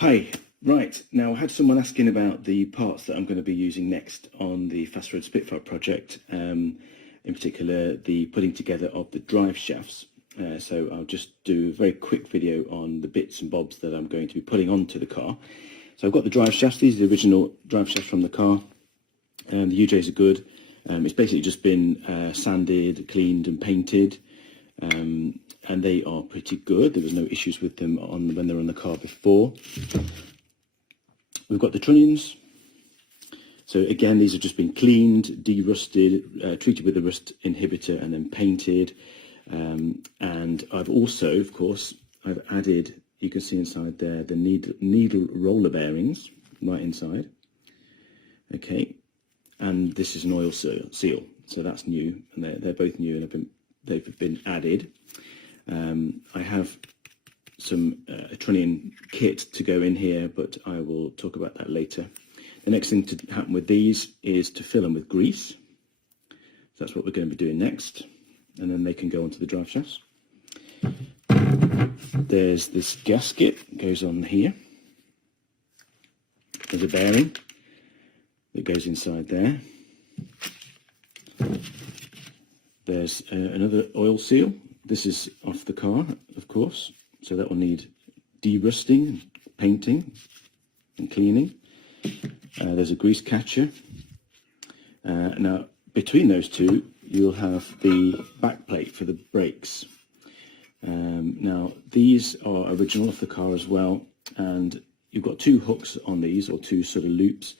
Hi, right, now I had someone asking about the parts that I'm going to be using next on the Fast Road Spitfire project, in particular the putting together of the drive shafts. So I'll just do a very quick video on the bits and bobs that I'm going to be putting onto the car. So I've got the drive shafts. These are the original drive shafts from the car. The UJs are good. It's basically just been sanded, cleaned and painted. And they are pretty good. There was no issues with them when they were on the car before. We've got the trunnions. So again, these have just been cleaned, de-rusted, treated with a rust inhibitor and then painted. And I've also, of course, I've added, you can see inside there, the needle roller bearings right inside. Okay, and this is an oil seal. So that's new, and they're both new and they've been added. I have some a trunnion kit to go in here, but I will talk about that later. The next thing to happen with these is to fill them with grease. So that's what we're going to be doing next, and then they can go onto the drive shafts. There's this gasket that goes on here. There's a bearing that goes inside there. There's another oil seal. This is off the car, of course, so that will need de-rusting, painting and cleaning. There's a grease catcher. Now, between those two, you'll have the back plate for the brakes. Now, these are original off the car as well, and you've got two hooks on these, or two sort of loops.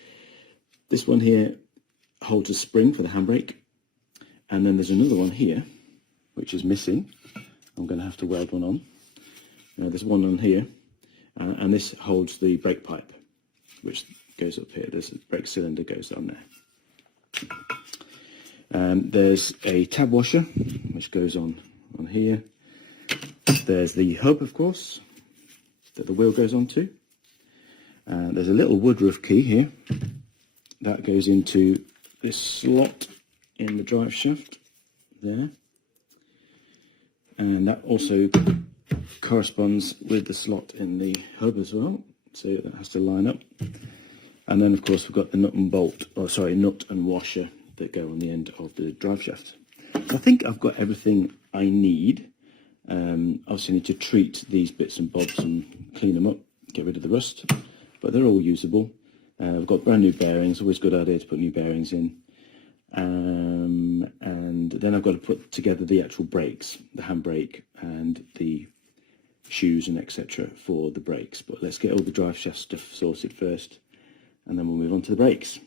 This one here holds a spring for the handbrake, and then there's another one here, which is missing. I'm going to have to weld one on. There's one on here, and this holds the brake pipe, which goes up here. There's a brake cylinder goes on there. There's a tab washer, which goes on here. There's the hub, of course, that the wheel goes onto. There's a little woodruff key here. That goes into this slot in the drive shaft there. And that also corresponds with the slot in the hub as well, so that has to line up. And then, of course, we've got the nut and washer that go on the end of the drive shaft. So I think I've got everything I need. Obviously, I need to treat these bits and bobs and clean them up, get rid of the rust, but they're all usable. We've got brand new bearings. Always a good idea to put new bearings in. And then I've got to put together the actual brakes, the handbrake and the shoes and etc. for the brakes. But let's get all the drive shaft stuff sorted first, and then we'll move on to the brakes.